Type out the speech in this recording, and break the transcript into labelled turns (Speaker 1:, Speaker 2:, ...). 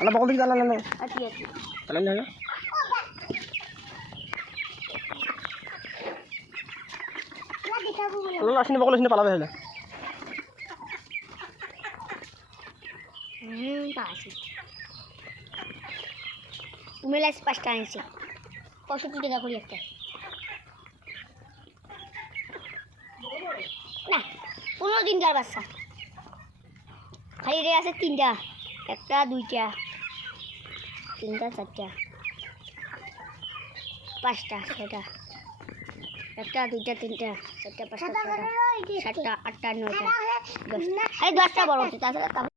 Speaker 1: আলা
Speaker 2: আছি আছি
Speaker 1: আলা না তোর আসিনি বকল আসিনি পালাবে হলে
Speaker 2: হুম পাচ্ছি উমেলাইস পাঁচটা আনছি। পঁয়ষট্টি টাকা করি একটা। না পনেরো দিনকার বাচ্চা। খালি রে আছে তিনটা। একটা, দুইটা, তিনটা, চারটা, পাঁচটা, ছয়টা, একটা, দুইটা, তিনটা, চারটা, পাঁচটা, ছয়টা, সাতটা, আটটা, নয়টা, দশটা। এই দশটা বড় তাছাড়া